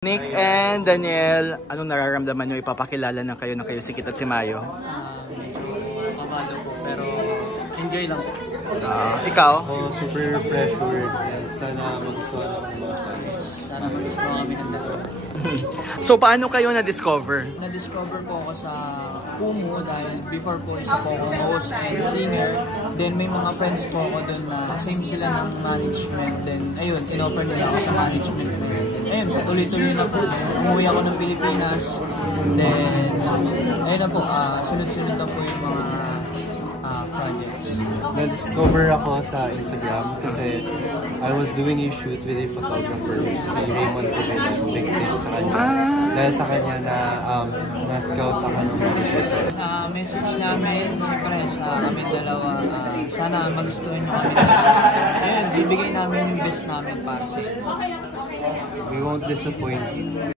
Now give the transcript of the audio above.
Nick and Daniel, anong nararamdaman nyo? Ipapakilala na kayo si Kit at si Mayo? Medyo pabado po, pero enjoy lang po. Ikaw? Ako, super pressured and sana magustuhan ako ng mga fans. Sana magustuhan kami ng dalawa. So, paano kayo na-discover? Na-discover po ako sa Kumu dahil before po isa po ako host and singer. Then may mga friends po ako doon na same sila ng management. Then ayun, in-offer nila ako sa management na yun. Then ayun, tuloy-tuloy na po. Then umuwi ako ng Pilipinas. Then ayun na po, sunod-sunod na po yung mga projects. Na-discover ako sa Instagram kasi I was doing a shoot with a photographer which is si Raymond Covina. Big tip sa kanya. Dahil sa kanya na-scout ako ng manager. Message namin, siyempre sa kami dalawa, sana magustuhin nyo kami dalawa. Ayun, bibigay namin yung best namin para sa inyo. We won't disappoint you.